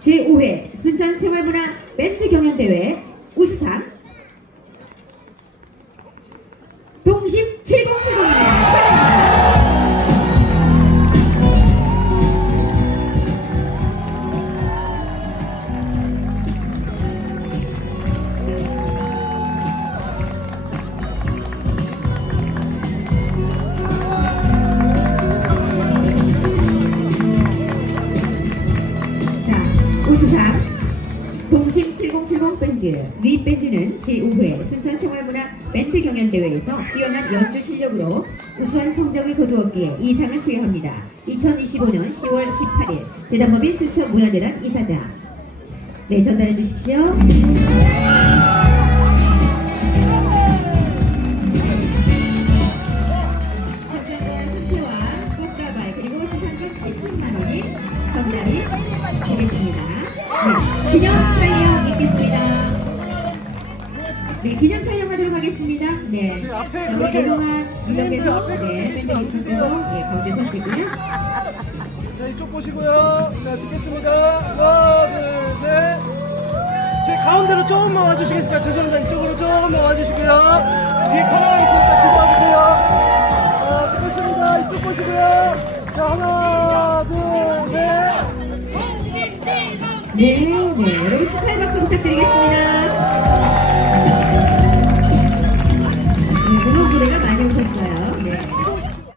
제5회 순천 생활문화 밴드 경연대회 우수상 동심 7번밴드 위 밴드는 제5회 순천 생활문화 밴드 경연대회에서 뛰어난 연주 실력으로 우수한 성적을 거두었기에 이상을 수여합니다. 2025년 10월 18일 재단법인 순천문화재단 이사장 네, 전달해 주십시오. 전달이 되겠습니다. 네, 기념 차이요. 네, 기념 촬영하도록 하겠습니다. 네, 그 앞에 자, 우리 그렇게 그동안 앞에 네, 밴드 리프트도 네, 가운데 서시고요. 자 이쪽 보시고요. 자 찍겠습니다. 하나 둘 셋. 저희 가운데로 조금만 와주시겠습니까? 죄송합니다. 이쪽으로 조금만 와주시고요. 뒤에 카메라 있으니까 뒤로 와주세요. 자 찍겠습니다. 이쪽 보시고요. 자 하나 둘 셋. 네, 네, 여러분 축하의 박수 부탁드리겠습니다.